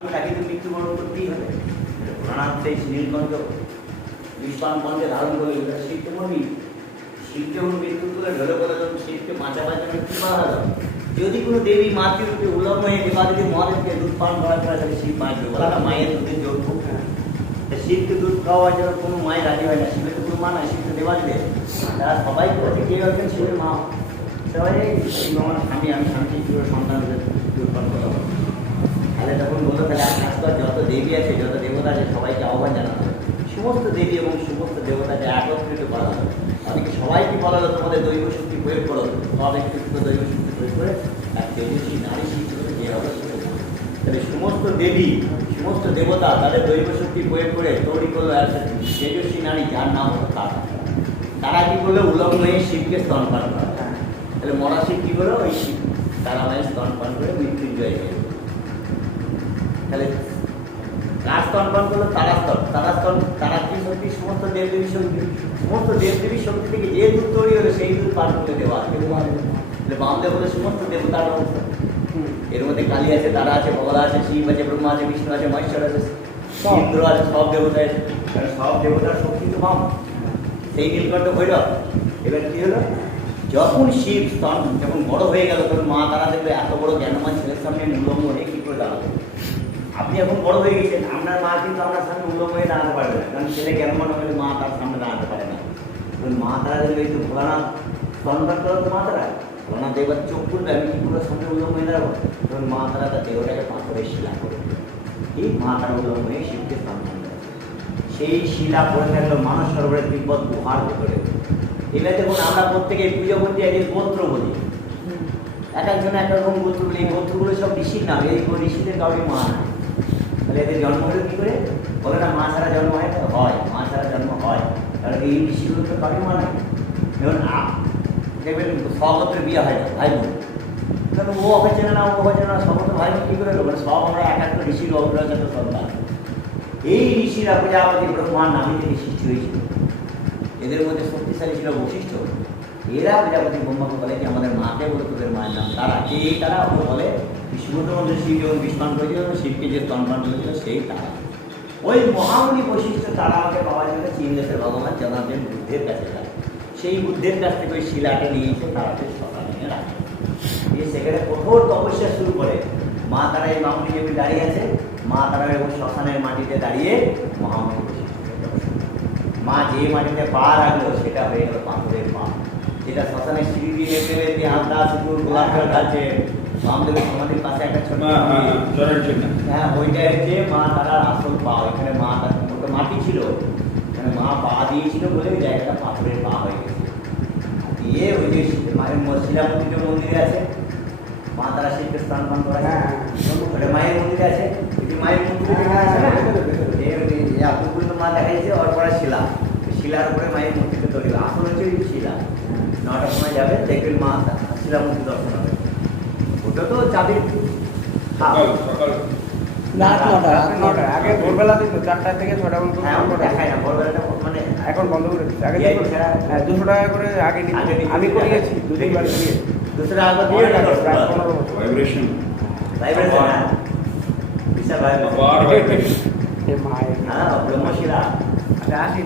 তাকে তো মৃত্যুবরণ করতেই হবে। প্রাণাত সেই নীলকণ্ঠ বিস্পান কণ্ঠে ধারণ করে শিবকে মরবি, শিবকে যখন মৃত্যু তুলে ঢলে বলে তখন শিবকে বাঁচা মৃত্যু পাওয়া গেল। যদি কোনো দেবী মাতৃরূপে উলম্ব হয়ে দেবাদেবী মহাদেবকে দুধ পান করা ছাড়া তাহলে শিব বাঁচবে, বলা না মায়ের দুধের যোগ্য। শিবকে দুধ খাওয়ার জন্য কোনো মায়ের রাজি হয় না, শিবের তো কোনো মা না, শিব তো দেবাদেব। তারা সবাই বলছে কেউ একজন শিবের মা, সবাই আমার স্বামী, আমি স্বামীকে কীভাবে সন্তানদের দুধ পান করা হবে। তাহলে তখন বললো তাহলে আজকাল যত দেবী আছে যত দেবতা আছে সবাইকে আহ্বান জানানো হবে, সমস্ত দেবী এবং সমস্ত দেবতাকে একত্রিত করা হবে। তাদেরকে সবাইকে বলা হলো তোমাদের দৈব শক্তি প্রয়োগ করো, সব একটু দৈব শক্তি প্রয়োগ করে এক তেজস্বী নারী সৃষ্টি করে যে হবে। তাহলে সমস্ত দেবী সমস্ত দেবতা তাদের দৈব শক্তি প্রয়োগ করে তৈরি করলো একটা তেজস্বী নারী যার নাম হলো তারা। তারা কী করলো উলম্ব হয়ে শিবকে স্তনপান করা। তাহলে মরা শিব কী করলো ওই শিব তারা মায়ের স্তনপান করে মৃত্যুঞ্জয় হয়ে। তাহলে কার স্তনপান করলো তারা কি শক্তি সমস্ত দেবদেবীর শক্তি, সমস্ত দেবদেবীর শক্তি থেকে যে দুধ তৈরি হলো সেই দুধ পান করে দেওয়া। বামদেব হলো সমস্ত দেবতার অংশ। এর মধ্যে কালী আছে, তারা আছে, ভগবান আছে, শিব আছে, ব্রহ্মা আছে, বিষ্ণু আছে, মহেশ্বর আছে, ইন্দ্র আছে, সব দেবতা আছে। সব দেবতার শক্তি তো বাম, সেই নীলকণ্ঠ ভৈরব। এবার কি হলো যখন শিব স্তন যখন বড় হয়ে গেল তখন মা তারা দেখবে এত বড় জ্ঞানমান ছেলের সামনে উলম্ব হয়ে কী করে দাঁড়াবে। আপনি এখন বড় হয়ে গেছেন, আপনার মা কিন্তু আপনার সামনে উলম্ব হয়ে দাঁড়াতে পারবে না, কারণ ছেলে জ্ঞানমান হলে মা তার সামনে দাঁড়াতে পারে না। মা তারা দেখবে এই তো ভোলানাথ স্তনপান করো তো মা তারা ভোলানাথ এবার চোখ খুলবে আমি কী করে সামনে উলম্ব হয়ে দাঁড়াবো, তখন মা তারা তার দেহটাকে পাথরের শিলা করে এই মা তারা উলম্ব হয়ে শিবকে স্তনপান করে। সেই শিলা পড়ে থাকলো মানস সরোবরের তিব্বত গুহার ভেতরে। এবার দেখুন আমরা প্রত্যেকে পুজো করতে একদিন গোত্র বলি, এক একজনে এক রকম গোত্র বলি। এই গোত্রগুলো সব ঋষির নাম, এই ঋষিদের কাউরি মা না। তাহলে এদের জন্ম হলো কী করে, বলে না মা ছাড়া জন্ম হয়, মা ছাড়া জন্ম হয়। তাহলে এই ঋষিগুলো তো কাউরি মা নাই। যেমন দেখবেন স্বগোত্রে বিয়ে হয় না, ভাই বোন, কারণ ও হয়েছে না ও হয়েছে না স্বগোত্র ভাই বোন কী করে হলো, মানে সব আমরা এক একটা ঋষির অগ্রজাত সন্তান। এই ঋষিরা প্রজাপতি ব্রহ্মার নামে থেকে সৃষ্টি হয়েছিল। এদের মধ্যে শক্তিশালী ছিল বশিষ্ঠ। এরা প্রজাপতি ব্রহ্মাকে বলে যে আমাদের মাকে বলে তোদের মায়ের নাম তারা। কে তারা ওকে বলে সমুদ্র মধ্যে শিব যখন বিস্তান করেছিল শিবকে যে স্তনপান করেছিল সেই তারা। ওই মহামণি বশিষ্ঠ তারা আমাকে পাওয়া যাবে চীন দেশের ভগবান জগন্নাথের বুদ্ধের কাছে যায়। সেই বুদ্ধের কাছ থেকে ওই শিলাটা নিয়ে এসে তারাকে শ্মশানে নিয়ে রাখে, দিয়ে সেখানে কঠোর তপস্যা শুরু করে। মা তারা এই মামুনি যেমনি দাঁড়িয়ে আছে, মা তারা এবং শ্মশানের মাটিতে দাঁড়িয়ে মহামণি বশিষ্ঠ মা যে মাটিতে পা রাখলো সেটা হয়ে গেল পাথরের পা, যেটা শ্মশানের সিঁড়ি দিয়ে নেমে দিয়ে আন্দা সিঁদুর গোলাপ জল ঢালছে। বামদেবের সমাধির পাশে একটা ছোট হ্যাঁ ওইটা হচ্ছে মা তারা আসল পা। ওইখানে মা তার ওটা মাটি ছিল, এখানে মা পা দিয়েছিল বলে ওই জায়গাটা পাথরের পা হয়ে গেছে। দিয়ে ওই যে মায়ের শিলামন্দির মন্দিরে আছে, মা তারা শিবকে স্নান পান করা যায়। মায়ের মন্দিরে আছে, মায়ের মন্দিরে মা দেখাইছে ওর পরে শিলা, শিলার উপরে মায়ের মূর্তিতে তৈরি। আসল হচ্ছে ওই শিলা। 9টার সময় যাবে দেখবেন মা শিলা মূর্তি দর্শন হবে। ওটা তো চাবির আগে ভোরবেলা দিত 4টা থেকে 6টা পর্যন্ত দেখায় না, ভোরবেলাটা মানে এখন বন্ধ করে দিচ্ছে। আগে 200 টাকা করে আগে আমি করিয়েছি, 2-3 বার করিয়েছি। 200 টাকা করে দিয়ে 15 বছর ভাইব্রেশন বিশাল ভাই মায়ের ব্রহ্মশিলা। আসি।